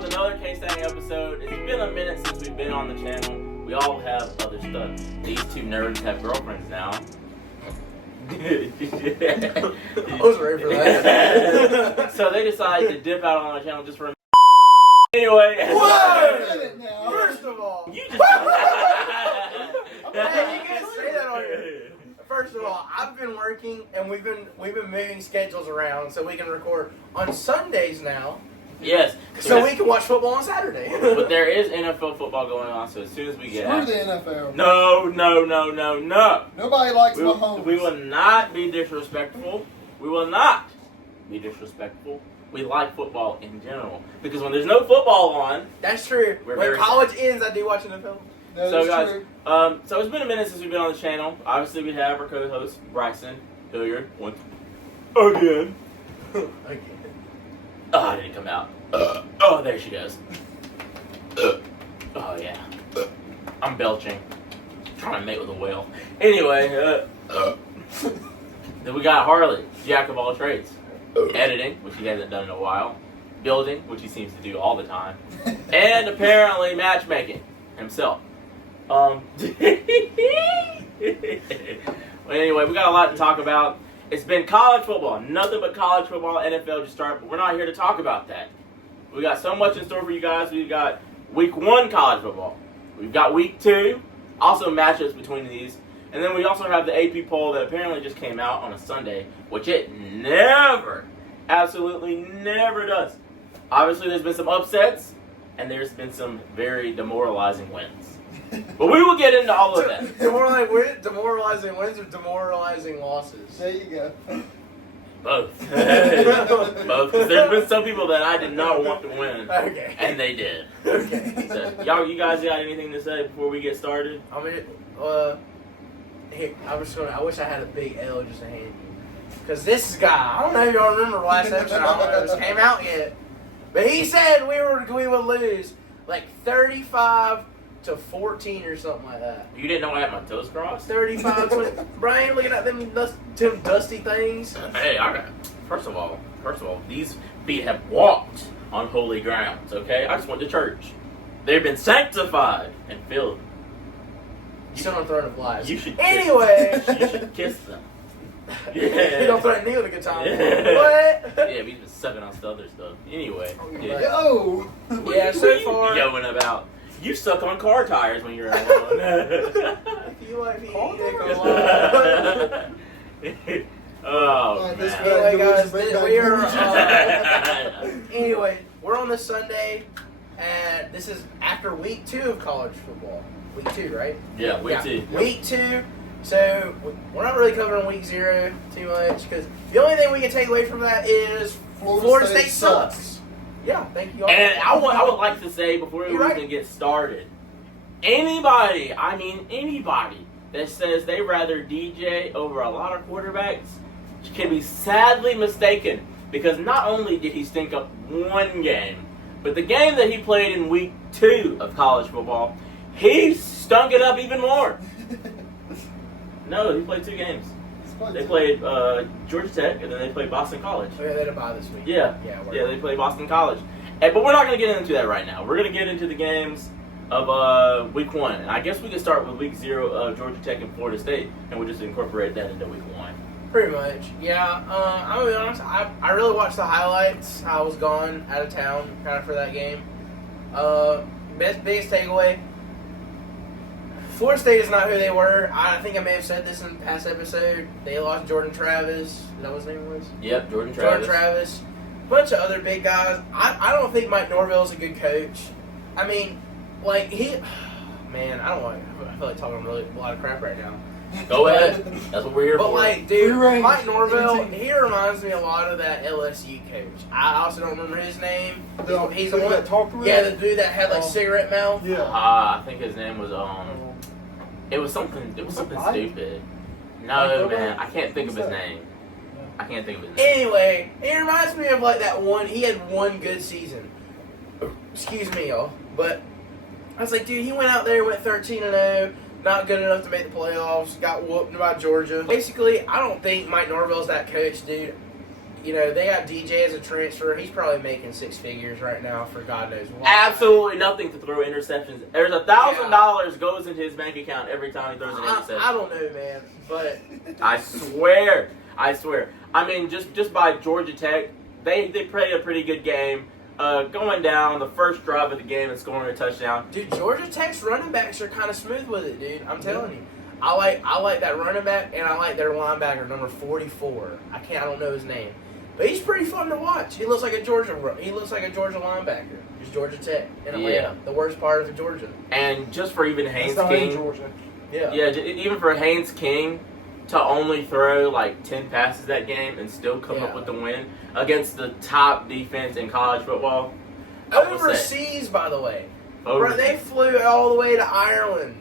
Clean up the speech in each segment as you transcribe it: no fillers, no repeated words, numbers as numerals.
with another K-Stang episode. It's been a minute since we've been on the channel. We all have other stuff. These two nerds have girlfriends now. I was ready for that. So they decided to dip out on our channel just for a anyway. Whoa! First of all, You just hey, you can't say that on here. First of all, I've been working and we've been moving schedules around so we can record on Sundays now. Yes. So we can watch football on Saturday. But there is NFL football going on, so as soon as we get Screw the NFL. No. Nobody likes Mahomes. We will not be disrespectful. We will not be disrespectful. We like football in general. Because when there's no football on... That's true. When college ends, I do watch NFL. So guys, so it's been a minute since we've been on the channel. Obviously, we have our co-host, Bryson, Hilliard, once again. Again. Oh, it didn't come out. Oh, there she goes. Oh, yeah. I'm belching. Trying to mate with a whale. Anyway, then we got Harley, jack of all trades. Editing, which he hasn't done in a while. Building, which he seems to do all the time. And apparently matchmaking himself. Well, anyway, we got a lot to talk about. It's been college football. Nothing but college football. NFL just started, but we're not here to talk about that. We got so much in store for you guys. We've got week 1 college football. We've got week 2. Also matchups between these. And then we also have the AP poll that apparently just came out on a Sunday, which it never, absolutely never does. Obviously, there's been some upsets, and there's been some very demoralizing wins. But we will get into all of that. Demoralizing wins or demoralizing losses? There you go. Both. Both. Because there's been some people that I did not want to win. Okay. And they did. Okay. So, you guys got anything to say before we get started? I mean, here, I wish I had a big L just to hand you. Because this guy, I don't know if y'all remember last episode, I don't know if this came out yet, but he said we would lose like 35 to 14 or something like that. You didn't know I had my toes crossed? 35 to Brian, looking at them dusty things. Hey, first of all, these feet have walked on holy grounds, okay? I just went to church. They've been sanctified and filled. Still on throne of lies. You should anyway. You should kiss them. You don't threaten me with a good time. Yeah. What? Yeah, we've been sucking on other stuff. Anyway. Yo! Yeah, so far. Yelling about. You suck on car tires when you're alone. If you want Oh, This man. guy Anyway, guys, goes we are. back Anyway, we're on this Sunday, and this is after week 2 of college football. Week 2, right? Yeah, week 2. Week 2. So we're not really covering week 0 too much because the only thing we can take away from that is Florida State sucks. Yeah, thank you all. And I would like to say before we even get started, anybody that says they rather DJ over a lot of quarterbacks can be sadly mistaken, because not only did he stink up one game, but the game that he played in week 2 of college football, he stunk it up even more. No, he played 2 games. They played Georgia Tech, and then they played Boston College. Oh, yeah, they had a bye this week. Yeah, they played Boston College. But we're not going to get into that right now. We're going to get into the games of week 1. And I guess we could start with week 0 of Georgia Tech and Florida State, and we'll just incorporate that into week 1. Pretty much, yeah. I'm going to be honest, I really watched the highlights. I was gone out of town kind of for that game. Biggest takeaway, Florida State is not who they were. I think I may have said this in the past episode. They lost Jordan Travis. Is that what his name was? Yep, Jordan Travis. Bunch of other big guys. I don't think Mike Norvell's a good coach. I mean, like, man, I feel like talking really a lot of crap right now. Go ahead. That's what we're here for. But, like, dude, Mike Norvell, he reminds me a lot of that LSU coach. I also don't remember his name. He's the one that talked to him? Yeah, the dude that had, like, cigarette mouth. Yeah. I think his name was, it was something stupid. No, man, I can't think of his name. Anyway, it reminds me of, like, that one, he had one good season. Excuse me, y'all. But I was like, dude, he went out there, went 13-0. Not good enough to make the playoffs. Got whooped by Georgia. Basically, I don't think Mike Norvell's that coach, dude. they got DJ as a transfer. He's probably making six figures right now for God knows what. Absolutely nothing to throw interceptions. There's $1,000 goes into his bank account every time he throws an interception. I don't know, man, but I swear. I mean, just by Georgia Tech, they played a pretty good game. Going down the first drive of the game and scoring a touchdown. Dude, Georgia Tech's running backs are kind of smooth with it, dude. I'm telling you. I like that running back, and I like their linebacker, number 44. I don't know his name. But he's pretty fun to watch. He looks like a Georgia linebacker. He's Georgia Tech in Atlanta, the worst part of Georgia. And just for even Haynes That's not in King, Georgia. yeah, even for Haynes King to only throw like 10 passes that game and still come up with the win against the top defense in college football. Overseas, by the way. Bro, they flew all the way to Ireland.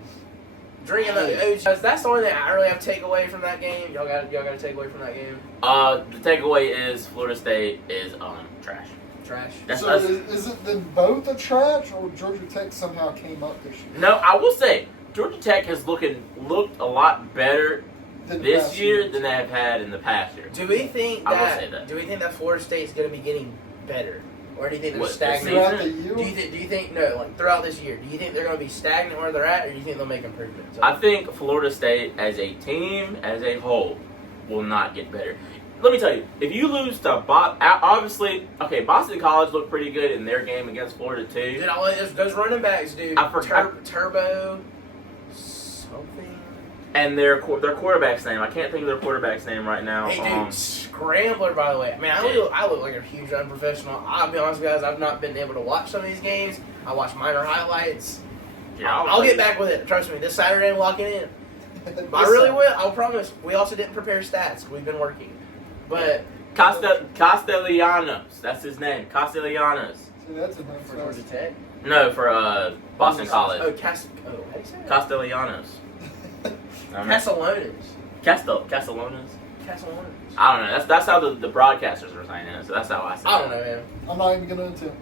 Drinking the OGs. That's the only thing I really have to take away from that game. Y'all got to take away from that game? The takeaway is Florida State is trash. Trash. Is it then both a trash, or Georgia Tech somehow came up this year? No, I will say Georgia Tech has looked a lot better this year than they have had in the past year. Do we think I will say that. Do we think that Florida State's going to be getting better, or do you think they're stagnant? Throughout the year? Do you think throughout this year? Do you think they're going to be stagnant where they're at, or do you think they'll make improvements? I think Florida State as a team, as a whole, will not get better. Let me tell you, if you lose to Boston College looked pretty good in their game against Florida too. Dude, I like those running backs, dude. I forgot Turbo something. And their quarterback's name, I can't think of their quarterback's name right now. Hey, dude, Scrambler, by the way. I mean, I look like a huge unprofessional. I'll be honest with you guys, I've not been able to watch some of these games. I watch minor highlights. Yeah, I'll get back with it. Trust me, this Saturday I'm locking in. I really will. I'll promise. We also didn't prepare stats. We've been working. But Castellanos, that's his name. Castellanos. See, that's a nice for Georgia Tech? No, for Boston College. Oh, how do you say that? Castellanos. Castellanos. Castellanos. Castellanos. I don't know. That's how the broadcasters were saying it. So that's how I said it. I don't know, man. I'm not even going to attempt.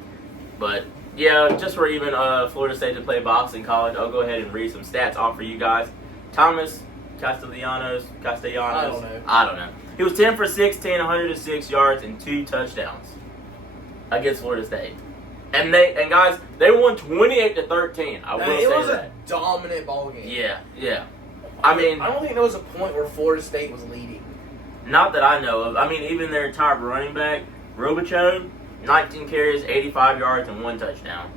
But yeah, just for even Florida State to play Boston College, I'll go ahead and read some stats off for you guys. Thomas Castellanos. I don't know. He was 10 for 16, 106 yards, and 2 touchdowns against Florida State. And guys, they won 28-13. I will say that. It was a dominant ball game. Yeah. I mean, I don't think there was a point where Florida State was leading. Not that I know of. I mean, even their top running back, Robichaux, 19 carries, 85 yards, and 1 touchdown.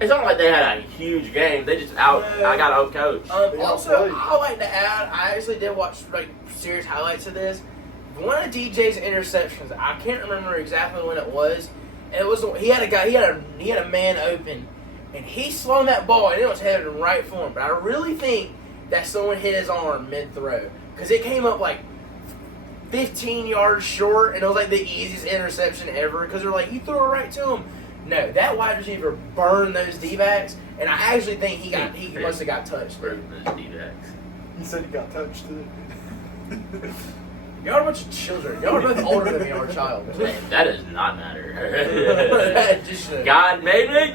It's not like they had a huge game. They just got out-coached. Also, I like to add, I actually did watch serious highlights of this. One of DJ's interceptions, I can't remember exactly when it was. He had a man open, and he slung that ball, and it was headed right for him. But I really think that someone hit his arm mid-throw, because it came up 15 yards short, and it was the easiest interception ever. Because they're like, you threw it right to him. No, that wide receiver burned those D-backs, and I actually think he must have got touched. Burned those D-backs. He said he got touched too. Y'all are a bunch of children. Y'all are both older than me, our child. Man, that does not matter. Just God made me.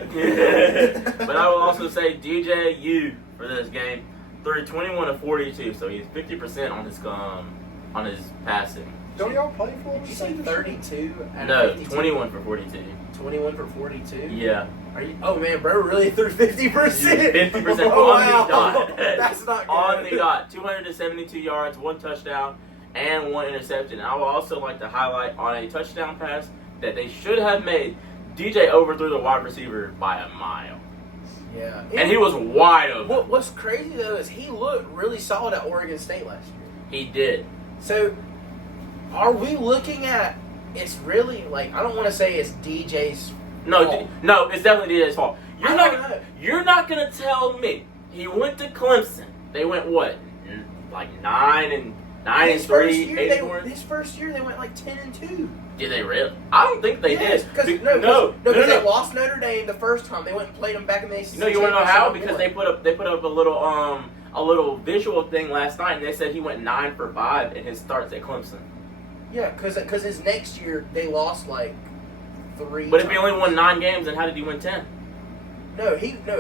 But I will also say DJ U for this game threw 21 of 42, so he's 50% on his passing. Don't y'all play for Did you say 32? No, 21 for 42. 21 for 42? Yeah. Oh man, bro really threw 50%. 50% on the dot. That's not good. On the dot. 272 yards, 1 touchdown, and 1 interception. And I would also like to highlight on a touchdown pass that they should have made. DJ overthrew the wide receiver by a mile. Yeah. And he was wide open. What's crazy though is he looked really solid at Oregon State last year. He did. So, are we looking at? It's really I don't want to say it's DJ's. No, it's definitely DJ's fault. You're not gonna tell me he went to Clemson. They went what, 9-3, 8-4. His first year they went 10-2. Did they really? I don't think they did. Because they lost Notre Dame the first time. They went and played them back in the ACC. You want to know how? Because they put up a little visual thing last night, and they said he went 9 for 5 in his starts at Clemson. Yeah, because his next year they lost 3. But if he only won 9 games, then how did he win 10? No,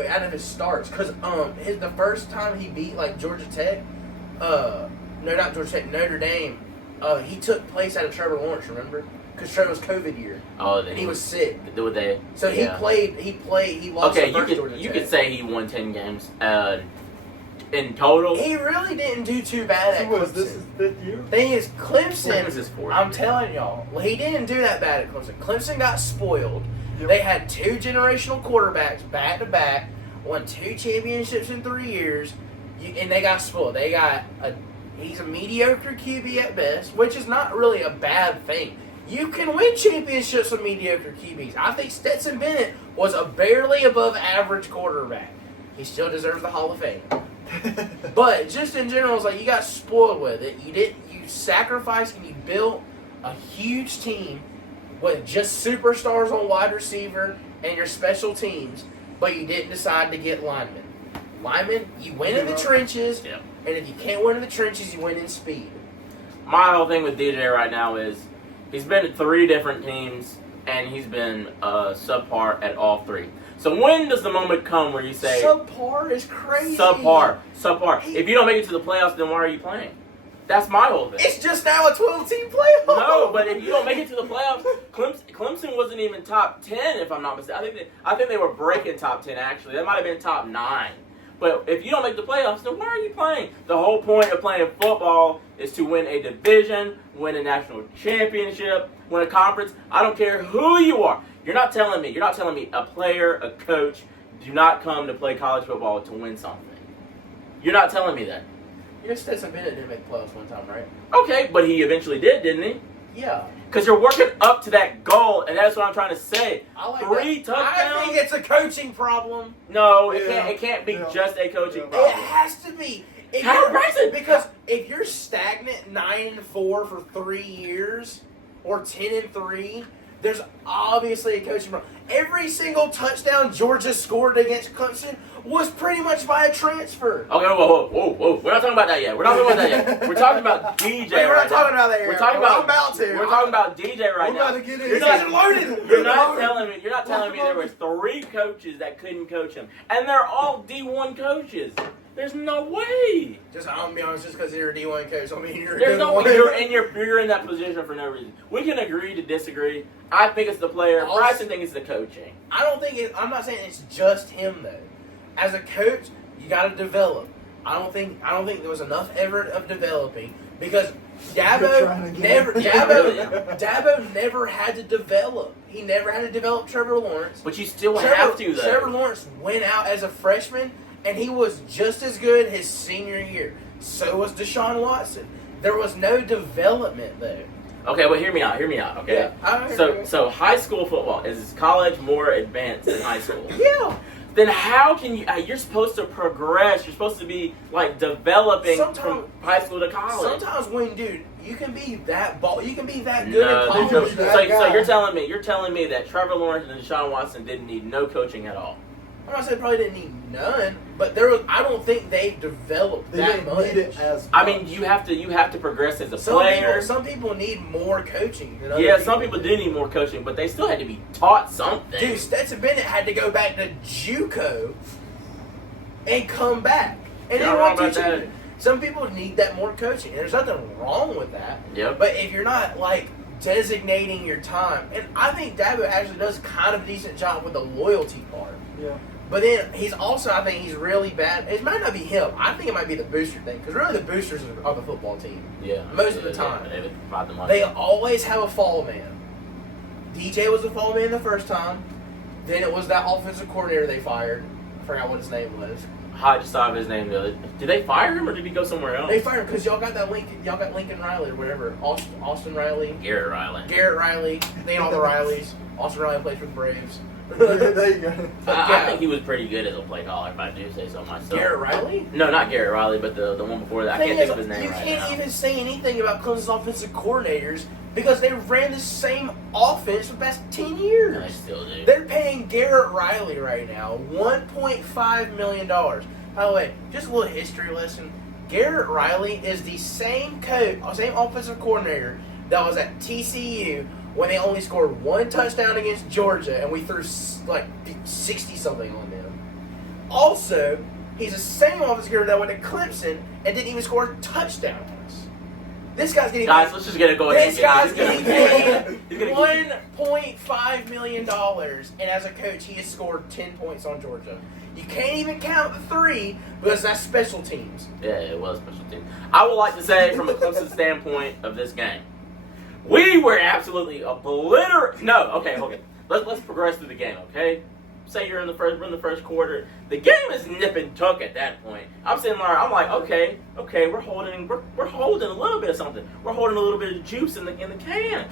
out of his starts. Because the first time he beat Georgia Tech, not Georgia Tech, Notre Dame. He took place out of Trevor Lawrence. Remember? because Trey was COVID year. Oh, and he was sick. Would they? So he played. He lost. Okay, the first you could say he won 10 games in total. He really didn't do too bad at Clemson. Was this his 5th year? Thing is, Clemson. Was his 4th I'm year. telling y'all, well, he didn't do that bad at Clemson. Clemson got spoiled. Yep. They had 2 generational quarterbacks back to back, won 2 championships in 3 years, and they got spoiled. He's a mediocre QB at best, which is not really a bad thing. You can win championships with mediocre QBs. I think Stetson Bennett was a barely above average quarterback. He still deserves the Hall of Fame. But just in general, it's like you got spoiled with it. You sacrificed and you built a huge team with just superstars on wide receiver and your special teams, but you didn't decide to get linemen. Linemen, you win in the trenches, Yeah. and if you can't win in the trenches, you win in speed. My whole thing with DJ right now is he's been at 3 different teams, and he's been subpar at all 3. So when does the moment come where you say Subpar is crazy. subpar? If you don't make it to the playoffs, then why are you playing? That's my whole thing. It's just now a 12-team playoff. No, but if you don't make it to the playoffs, Clemson wasn't even top 10, if I'm not mistaken. I think they were breaking top 10, actually. That might have been top 9. But if you don't make the playoffs, then why are you playing? The whole point of playing football is to win a division, win a national championship, win a conference. I don't care who you are. You're not telling me a player, a coach, do not come to play college football to win something. You're not telling me that. You know Stetson Bennett didn't make the playoffs one time, right? Okay, but he eventually did, didn't he? Yeah. Because you're working up to that goal, and that's what I'm trying to say. I like 3 that. touchdowns? I think it's a coaching problem. No, Yeah. it can't be just a coaching Yeah. It problem. has to be. Bryson! Because if you're stagnant 9-4 for 3 years or 10-3, there's obviously a coaching problem. Every single touchdown Georgia scored against Clemson was pretty much by a transfer. Okay, whoa. We're not talking about that yet. We're talking about DJ We're right not talking now. about that yet. We're talking Well, about. I'm about to. We're talking about DJ right We're now. about to get in. You're This not, is loaded. you're not telling me there was 3 coaches that couldn't coach him, and they're all D1 coaches. There's no way. I'm gonna be honest, just because you're a D1 coach, I mean you're a There's good no one. way you're in that position for no reason. We can agree to disagree. I think it's the player. Also- Bryson thinks it's the coaching. I'm not saying it's just him though. As a coach, you got to develop. I don't think there was enough effort of developing because Dabo never had to develop. He never had to develop Trevor Lawrence. But you still have to, though. Trevor Lawrence went out as a freshman, and he was just as good his senior year. So was Deshaun Watson. There was no development there. Okay, well, hear me out, okay? Yeah, So high school football, is college more advanced than high school? Yeah. Then how can you, you're supposed to progress, you're supposed to be, like, developing from high school to college. Sometimes you can be that good in No, college. there's no, that so guy. you're telling me that Trevor Lawrence and Deshaun Watson didn't need no coaching at all. I'm not saying probably didn't need none, but I don't think they developed They that didn't much. need it as I much. mean, you have to progress as a player. Some people need more coaching than other Yeah, people. some people do need more coaching, but they still had to be taught something. Dude, Stetson Bennett had to go back to JUCO and come back. And You're they not want wrong to about teach that. him. Some people need that more coaching. And there's nothing wrong with that. Yep. But if you're not like designating your time, and I think Dabo actually does kind of a decent job with the loyalty part. Yeah. But then I think he's really bad. It might not be him. I think it might be the booster thing. Because really the boosters are the football team. Yeah. Most of the time. They would provide the money. They always have a fall man. DJ was the fall man the first time. Then it was that offensive coordinator they fired. I forgot what his name was. I just saw his name the other. Did they fire him or did he go somewhere else? They fired him because y'all got Lincoln Riley or whatever. Austin Riley. Garrett Riley. Garrett Riley. They all the Rileys. Austin Riley plays for the Braves. There you go. I think he was pretty good as a play caller, if I do say so myself. Garrett Riley? No, not Garrett Riley, but the one before that. I can't think of his name You right can't now. even say anything about Clemson's offensive coordinators because they ran the same offense for the past 10 years. I still do. They're paying Garrett Riley right now $1.5 million. By the way, just a little history lesson. Garrett Riley is the same offensive coordinator that was at TCU when they only scored 1 touchdown against Georgia and we threw like 60-something on them. Also, he's the same offensive coordinator that went to Clemson and didn't even score a touchdown on us. This guy's getting Guys, let's just get it going. This guy's getting paid He's gonna $1.5 million, and as a coach, he has scored 10 points on Georgia. You can't even count the 3 because that's special teams. Yeah, it was special teams. I would like to say, from a Clemson standpoint of this game, we were absolutely obliterated. No, okay. Let's progress through the game, okay? Say we're in the first quarter. The game is nip and tuck at that point. I'm sitting there. I'm like, okay, we're holding a little bit of something. We're holding a little bit of juice in the can.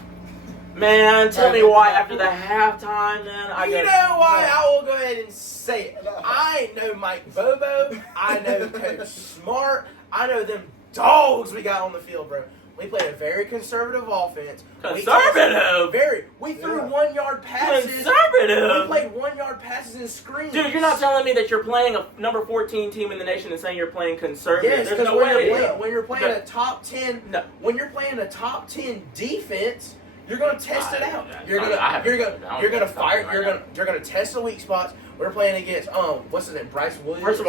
Man, tell me why after the halftime, man. You know why? I will go ahead and say it. I know Mike Bobo. I know Coach Smart. I know them dogs we got on the field, bro. We played a very conservative offense. Conservative? We threw 1-yard passes. Conservative? We played 1-yard passes and screens. Dude, you're not telling me that you're playing a number 14 team in the nation and saying you're playing conservative. Yes, there's no when way. you're playing a top 10, when you're playing a top 10 defense, you're going to test it out. You're going to fire. You're going to test the weak spots. We're playing against what's his name, Bryson Williams. First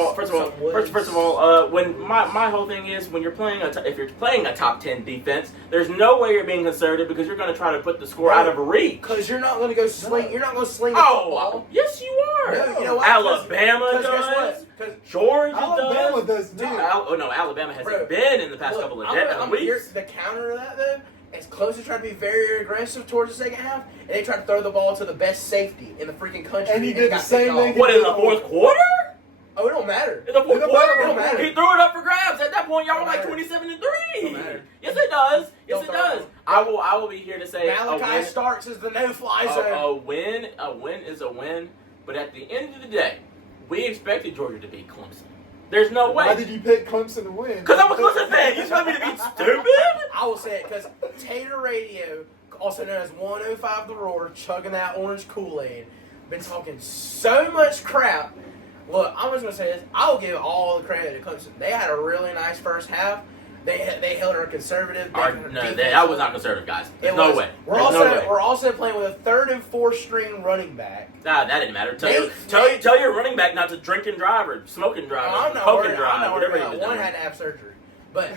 of all, when my whole thing is when you're playing if you're playing a top 10 defense, there's no way you're being conservative because you're going to try to put the score out of reach. Because you're not going to go sling. You're not going to sling the football. football. Yes, you are. No, you know what? Alabama does. Georgia Alabama does too. Alabama hasn't been in the past couple of weeks. The counter to that though. As close to trying to be very aggressive towards the second half, and they tried to throw the ball to the best safety in the freaking country. And he did the same thing. What, in the fourth quarter? Oh, it don't matter. In the fourth quarter? It don't matter. He threw it up for grabs. At that point, y'all were like 27-3. Yes, it does. Yes, it does. I will be here to say Malachi Starks is the no-fly zone. A win is a win. But at the end of the day, we expected Georgia to beat Clemson. There's no way. Why did you pick Clemson to win? Because I'm a Clemson fan. You tell me to be stupid? I will say it because Tater Radio, also known as 105 The Roar, chugging that orange Kool-Aid, been talking so much crap. Look, I'm just going to say this. I'll give all the credit to Clemson. They had a really nice first half. They held our conservative. That was not conservative, guys. There's no way. We're also playing with a 3rd and 4th string running back. Nah, that didn't matter. Tell your running back not to drink and drive or smoke and drive or poke and drive, whatever he was doing. One had to have surgery, but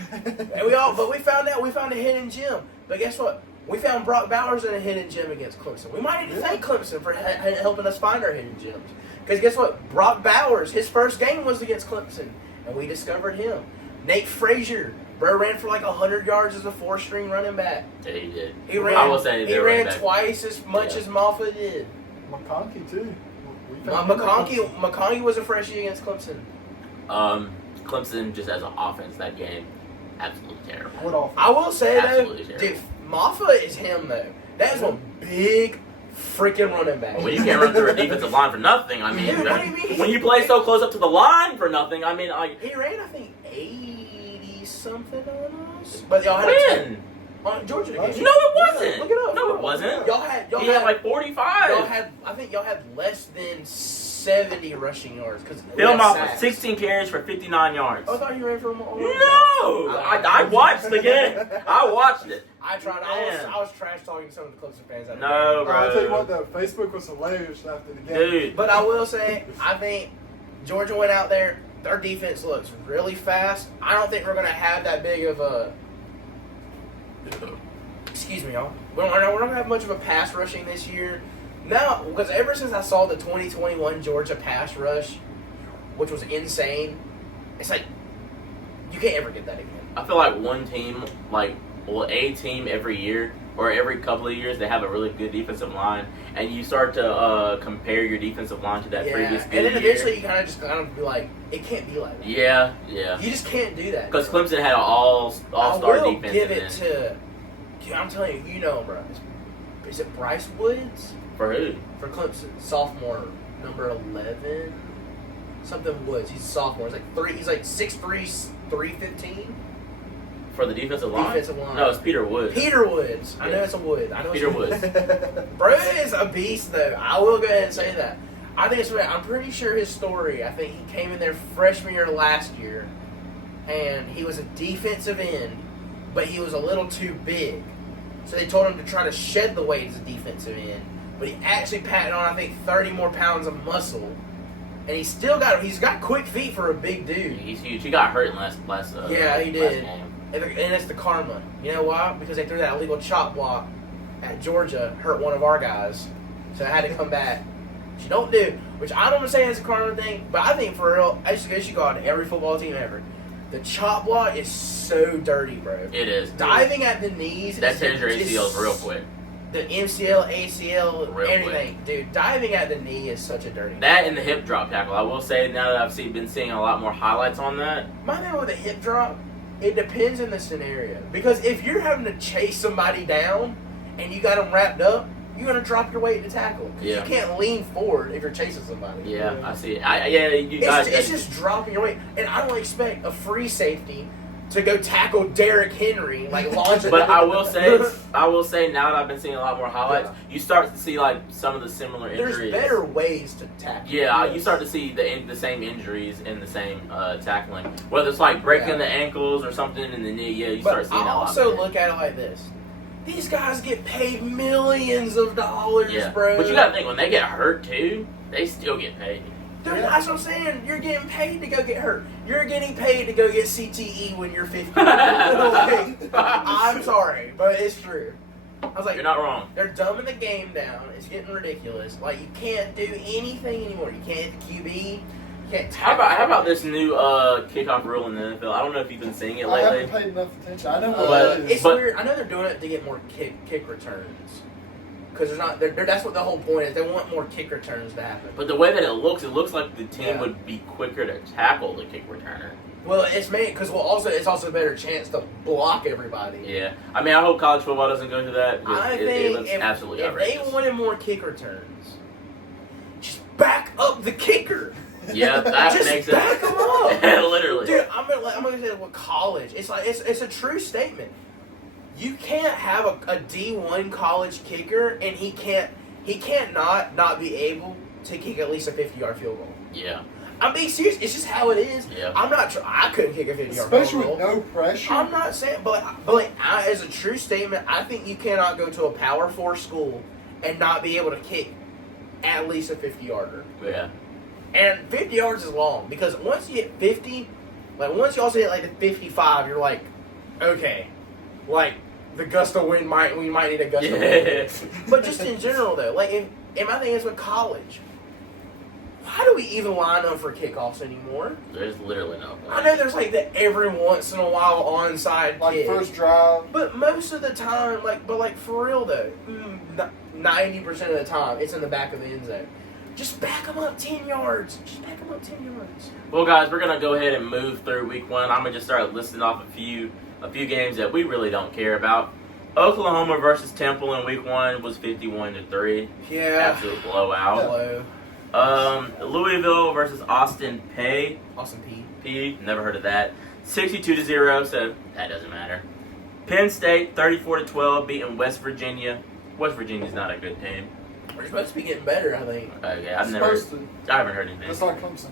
we found a hidden gem. But guess what? We found Brock Bowers in a hidden gem against Clemson. We might need to thank Clemson for helping us find our hidden gems. Because guess what? Brock Bowers, his first game was against Clemson, and we discovered him. Nate Frazier. Bro ran for like 100 yards as a 4th-string running back. Yeah, he did. He ran twice as much as Moffa did. McConkey too. McConkey was a freshie against Clemson. Clemson just as an offense that game, absolutely terrible. What offense? I will say absolutely though, terrible. Moffa is him though. That is one big freaking running back. Well, you can't run through a defensive line for nothing. I mean, Dude, what do you mean? When you play so close up to the line for nothing, I mean, he ran I think 80-something on us. But y'all had on Georgia game. No, it wasn't. Look it up. No, it wasn't. Y'all had like 45. I think y'all had less than 70 rushing yards. Bill Moffa, 16 carries for 59 yards. I thought you ran for more. No! I watched the game. I watched it. I tried. I was trash talking some of the Clemson fans. No, bro. I'll tell you what though, Facebook was hilarious after the game. Dude. But I will say, I think Georgia went out there. Their defense looks really fast. I don't think we're going to have that big of a... Excuse me, y'all. We're not going to have much of a pass rushing this year. No, because ever since I saw the 2021 Georgia pass rush, which was insane, it's like, you can't ever get that again. I feel like one team, a team every year or every couple of years, they have a really good defensive line, and you start to compare your defensive line to that previous good and then year. eventually you kind of be like, it can't be like that. Yeah. You just can't do that. Because Clemson had an all-star defense. I will give it to, dude, I'm telling you, know him, bro. Is it Bryce Woods? For who? For Clemson, sophomore, number 11, something Woods. He's a sophomore. He's like 6'3", 315. For the defensive line? Defensive line. No, it's Peter Woods. Peter Woods. I know it's a Wood. I know Peter Woods. Bro is a beast, though. I will go ahead and say that. I think I'm pretty sure his story. I think he came in there freshman year last year, and he was a defensive end, but he was a little too big. So they told him to try to shed the weight as a defensive end. But he actually packed on, I think, 30 more pounds of muscle. And he's got quick feet for a big dude. He's huge. He got hurt in last yeah, he did. Last game. and it's the karma. You know why? Because they threw that illegal chop block at Georgia, hurt one of our guys, so I had to come back. Which you don't do, which I don't say it's a karma thing, but I think for real, I should go on every football team ever. The chop block is so dirty, bro. It is. Diving at the knees. That tears your ACLs real quick. The MCL, ACL, Real anything. Dude, diving at the knee is such a dirty That and the hip drop tackle. I will say now that I've been seeing a lot more highlights on that. My thing with a hip drop, it depends on the scenario. Because if you're having to chase somebody down and you got them wrapped up, you're going to drop your weight to tackle. Yeah. You can't lean forward if you're chasing somebody. Yeah, I see it. You guys. It's just dropping your weight. And I don't expect a free safety to go tackle Derrick Henry, like launch it. But I will say now that I've been seeing a lot more highlights, you start to see like some of the similar injuries. There's better ways to tackle. Yeah, you start to see the same injuries in the same tackling. Whether it's like breaking the ankles or something in the knee, you start seeing I a lot. also look at it like this. These guys get paid millions of dollars, bro. But you gotta think, when they get hurt too, they still get paid. Dude, that's what I'm saying. You're getting paid to go get hurt. You're getting paid to go get CTE when you're 50. I'm sorry, but it's true. I was like, You're not wrong. They're dumbing the game down. It's getting ridiculous. Like, you can't do anything anymore. You can't hit the QB. You can't How about this new kickoff rule in the NFL? I don't know if you've been seeing it I lately. haven't paid enough attention. I know what But- it is. It's weird. I know they're doing it to get more kick returns. Because there's not. That's what the whole point is. They want more kick returns to happen. But the way that it looks like the team would be quicker to tackle the kick returner. Well, it's made because it's also a better chance to block everybody. Yeah, I mean, I hope college football doesn't go into that. Because I it think looks if absolutely they outrageous. wanted more kick returns, just back up the kicker. Yeah, that just makes back sense. them up. Literally. Dude, I'm gonna say with college, it's like it's a true statement. You can't have a D1 college kicker, and he can't not be able to kick at least a 50-yard field goal. Yeah. I'm being serious. It's just how it is. Yeah. I'm not. I couldn't kick a 50-yard field Especially goal. with no pressure. I'm not saying, but as a true statement, I think you cannot go to a Power 4 school and not be able to kick at least a 50-yarder. Yeah. And 50 yards is long because once you hit 50, like once you also hit like the 55, you're like, okay, like the gust of wind we might need a gust of wind. But just in general though, like and my thing is with college. Why do we even line up for kickoffs anymore? There's literally no point. I know there's like the every once in a while onside like kick. first drive. But most of the time, but for real though, 90% of the time, it's in the back of the end zone. Just back them up 10 yards. Just back them up 10 yards. Well, guys, we're gonna go ahead and move through week one. I'm gonna just start listing off a few games that we really don't care about. Oklahoma versus Temple in week one was 51-3. Yeah. Absolute blowout. Hello. Louisville versus Austin Peay. Austin P. Never heard of that. 62-0, so that doesn't matter. Penn State 34-12 beating West Virginia. West Virginia's not a good team. We're supposed to be getting better, I think. Yeah, I haven't heard anything. That's like Clemson.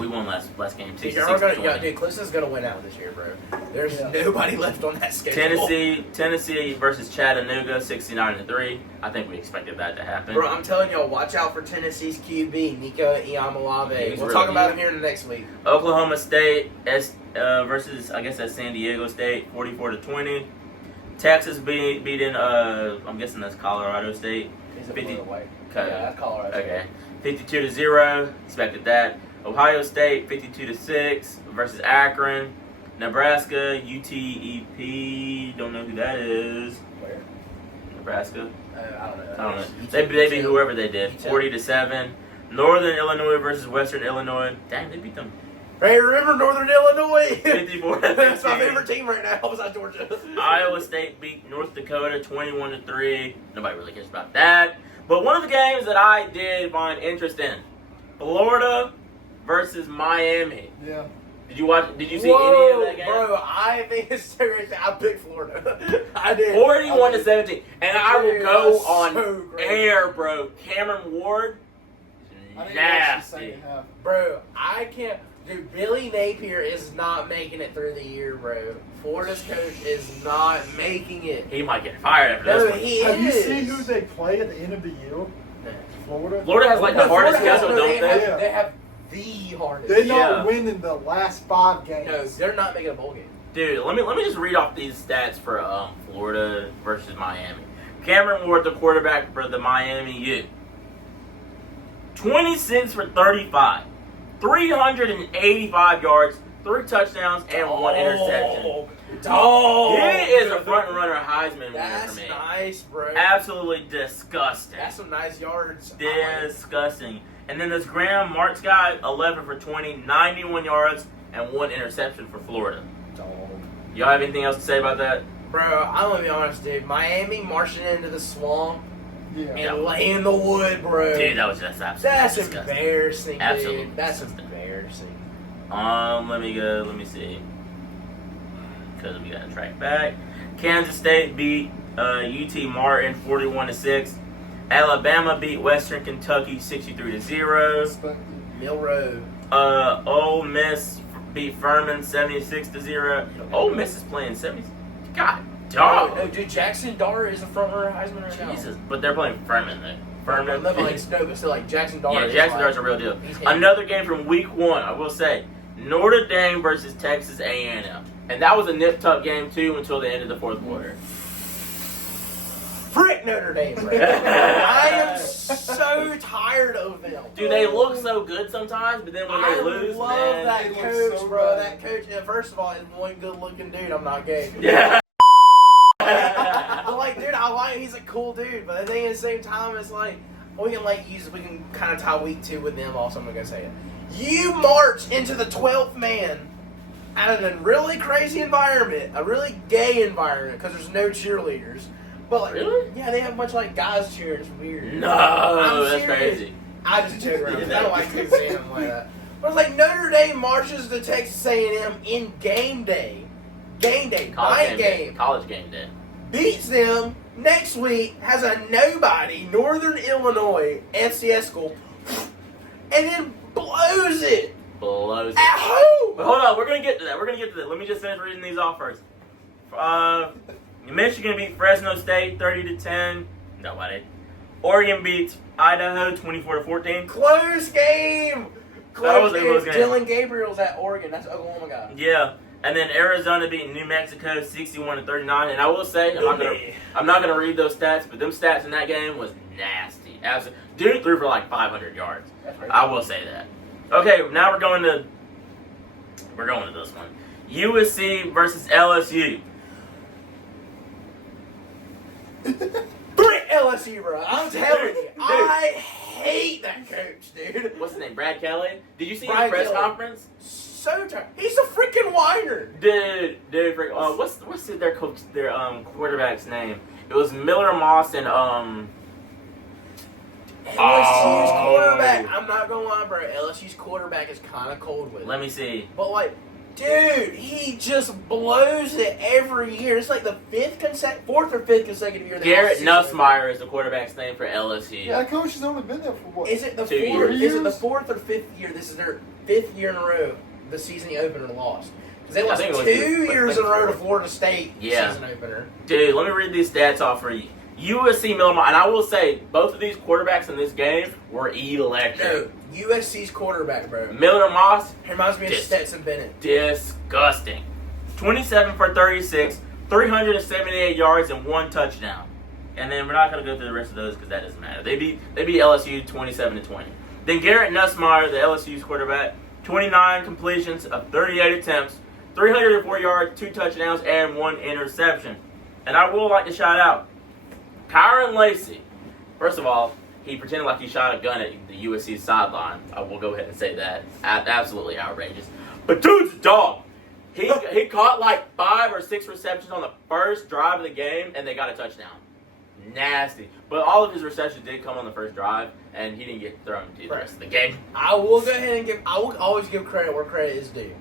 We won last game. Dude, 66-20. Clemson's gonna win out this year, bro. There's nobody left on that schedule. Tennessee versus Chattanooga, 69-3. I think we expected that to happen. Bro, I'm telling y'all, watch out for Tennessee's QB, Nico Iamaleava. He's We'll really talk about good. him here in the next week. Oklahoma State versus, I guess that's San Diego State, 44-20. Texas beating, I'm guessing that's Colorado State. Is it 50 blue or white? Okay. Yeah, that's Colorado. Okay. 52-0. Expected that. Ohio State 52-6 versus Akron. Nebraska UTEP. Don't know who that is. Where? Nebraska. I don't know. I don't know. They beat whoever they did. 40-7. Northern Illinois versus Western Illinois. Dang, they beat them. Hey, remember Northern Illinois? 54-15. That's my favorite team right now, besides Georgia. Iowa State beat North Dakota 21-3. Nobody really cares about that. But one of the games that I did find interest in, Florida versus Miami. Yeah. Did you see Whoa, any of that game? bro, I think it's serious. I picked Florida. I did. 41-17. And I will Dude, go that's on so great. air, bro. Cameron Ward, I didn't watch the nasty. second half. Bro, I can't. Dude, Billy Napier is not making it through the year, bro. Florida's coach is not making it. He might get fired after No, this one. he Have you is. seen who they play at the end of the year? Florida. Florida has like the No, hardest Florida has- schedule, no, don't they? Yeah. They have the hardest. They're Yeah. not winning the last 5 games. No, they're not making a bowl game. Dude, let me just read off these stats for Florida versus Miami. Cameron Ward, the quarterback for the Miami U. 26 for 35. 385 yards, 3 touchdowns, and 1 interception. Dog. He is a front runner Heisman winner That's for me. nice, bro. Absolutely disgusting. That's some nice yards. Disgusting. And then this Graham Marks guy, 11 for 20, 91 yards, and 1 interception for Florida. Dog. Y'all have anything else to say about that? Bro, I'm gonna be honest, dude. Miami marching into the swamp Yeah. and laying the wood, bro. Dude, that was just absolutely That's disgusting. embarrassing, Absolutely dude. That's disgusting. embarrassing. Let me go. Let me see. Because we got to track back. Kansas State beat UT Martin 41-6. Alabama beat Western Kentucky 63-0. Milrow. Ole Miss beat Furman 76-0. Ole Miss is playing 70. God, dog. No, dude, Jackson Dart is a front runner Heisman right now. Jesus, but they're playing Furman though. Furman. No, but still, like Jackson Dart. Yeah, is Jackson like, Dart's a real deal. he's hitting. Another game from Week 1, I will say, Notre Dame versus Texas A&M, and that was a nip-tuck game too until the end of the fourth quarter. Frick Notre Dame, bro. I am so tired of them. Dude, they look so good sometimes, but then when they lose, love man. that They look coach, so bro. bad. That coach. First of all, is one good-looking dude. I'm not gay. Yeah. But like, dude, I like. He's a cool dude. But the thing at the same time, it's like we can kind of tie week 2 with them. Also, I'm gonna say it. You march into the 12th man out of a really crazy environment, a really gay environment, because there's no cheerleaders. But like, Really? yeah, they have a bunch of like guys cheering. It's weird. No, I'm that's serious. crazy. I just joke around. I don't like kids saying them like that. But it's like Notre Dame marches to Texas A&M in game day, night game, College game day. beats them next week, has a nobody Northern Illinois FCS school, and then blows it Blows it. at home. But hold on, we're gonna get to that. Let me just finish reading these off first. Michigan beat Fresno State 30-10. Nobody. Oregon beats Idaho 24-14. Close game. That was a close game. Dylan Gabriel's at Oregon. That's Oklahoma guy. Yeah, and then Arizona beat New Mexico 61-39. And I will say, I'm not gonna read those stats, but them stats in that game was nasty. Absolutely. Dude threw for like 500 yards. I will say that. Okay, now we're going to this one. USC versus LSU. Frick LSU, bro. I'm telling you. I hate that coach, dude. What's his name? Brad Kelly? Did you see Brad his press Kelly. conference? So tired. He's a freaking whiner. Dude, what's their quarterback's name? It was Miller Moss and LSU's quarterback. I'm not gonna lie, bro. LSU's quarterback is kind of cold with it. Let me see. But like, dude, he just blows it every year. It's like the fourth or fifth consecutive year. Garrett Nussmeier is the quarterback's name for LSU. Yeah, that coach has only been there for what? Is it the 2 fourth? years. Is it the fourth or fifth year? This is their 5th year in a row. The season opener lost because they I lost think it was 2 the- years in a row to Florida State. Yeah. Season opener. Dude, let me read these stats off for you. USC Miller Moss, and I will say, both of these quarterbacks in this game were electric. No, USC's quarterback, bro. Miller Moss, He reminds me of Stetson Bennett. disgusting. 27 for 36, 378 yards, and 1 touchdown. And then we're not going to go through the rest of those because that doesn't matter. They beat LSU 27-20. Then Garrett Nussmeier, the LSU's quarterback, 29 completions of 38 attempts, 304 yards, 2 touchdowns, and 1 interception. And I will like to shout out Kyron Lacey. First of all, he pretended like he shot a gun at the USC sideline. I will go ahead and say that. Absolutely outrageous. But dude's a dog. He caught like 5 or 6 receptions on the first drive of the game, and they got a touchdown. Nasty. But all of his receptions did come on the first drive, and he didn't get thrown to the rest of the game. I will go ahead and I will always give credit where credit is due.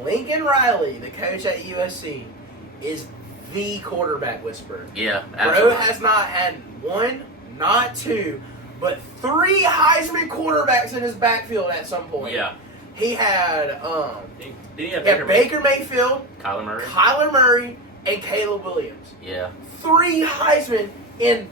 Lincoln Riley, the coach at USC, is the quarterback whisperer. Yeah, Bro absolutely. has not had 1, not 2, but 3 Heisman quarterbacks in his backfield at some point. Yeah. He had Did he have Baker Mayfield, Kyler Murray? Kyler Murray, and Caleb Williams. Yeah. 3 Heisman in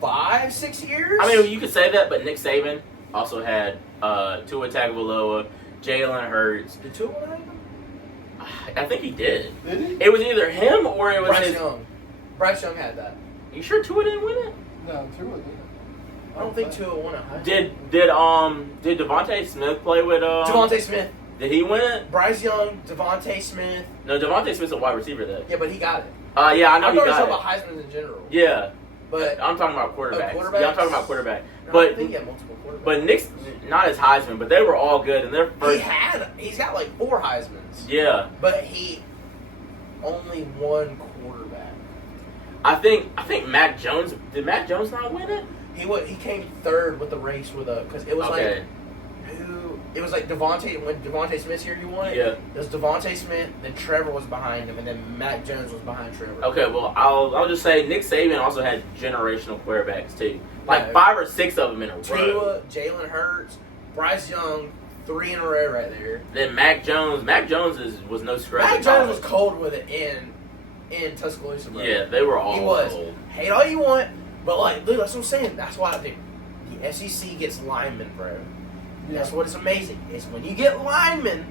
5-6 years? I mean, you could say that, but Nick Saban also had Tua Tagovailoa, Jalen Hurts. Did Tua win Heisman? I think he did. Did he? It was either him or it was Bryce his. Young. Bryce Young had that. You sure Tua didn't win it? No, Tua didn't. I don't think Tua won a Heisman. Did Devontae Smith play with Devontae Smith. Did he win it? Bryce Young, Devontae Smith. No, Devontae Smith's a wide receiver though. Yeah, but he got it. Yeah, I know I'm he talking got it. about Heisman in general. Yeah, But I'm talking about quarterbacks. quarterbacks? Yeah, I'm talking about quarterback. I But think he had multiple quarterbacks. but Nick's not as Heisman, but they were all good and their first. he's got like 4 Heismans. Yeah, But he only one quarterback. I think Mac Jones. Did Mac Jones not win it? He came third with the race with because it was Okay. like Devontae when Devontae Smith's here he won it. Yeah. It was Devontae Smith, then Trevor was behind him, and then Mac Jones was behind Trevor. Okay, well I'll just say Nick Saban also had generational quarterbacks too, like Yeah. 5 or 6 of them in a row. Tua, Jalen Hurts, Bryce Young, 3 in a row right there. Then Mac Jones was no scrub. Mac in Jones was college. cold with it in Tuscaloosa, bro. Yeah, they were all He was. cold. Hate all you want, but like, dude, that's what I'm saying. That's why the SEC gets linemen, bro. That's what is amazing. Is when you get linemen,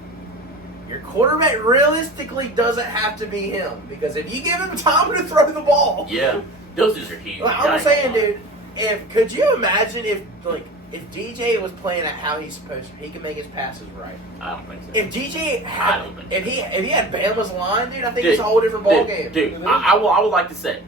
your quarterback realistically doesn't have to be him. Because if you give him time to throw the ball. Yeah, those dudes are huge. Like, I'm saying, dude, could you imagine if DJ was playing at how he's supposed to, he could make his passes right. I don't think so. If DJ I don't think if he had Bama's line, dude, I think Dude, it's a whole different ball game. Dude, I would like to say,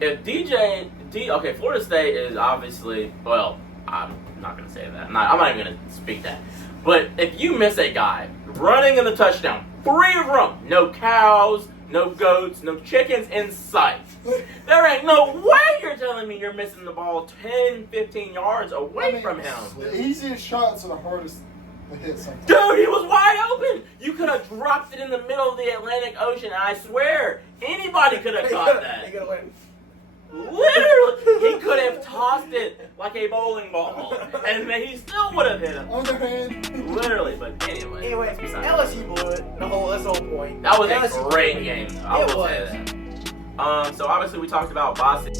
if okay, Florida State is obviously, well, I'm not going to say that. I'm not even going to speak that. But if you miss a guy running in the touchdown, 3 of them, no cows, no goats, no chickens in sight. There ain't no way you're telling me you're missing the ball 10, 15 yards away from him. The easiest shots are the hardest to hit sometimes. Dude, he was wide open. You could have dropped it in the middle of the Atlantic Ocean. I swear, anybody could have caught that. He could have went. Literally, he could have tossed it like a bowling ball, and he still would have hit him. Underhand. Literally, but anyway. Anyway, that's beside the LSU blew it. That's the whole point. That was a LSU great game. I will say that. So obviously we talked about Boston.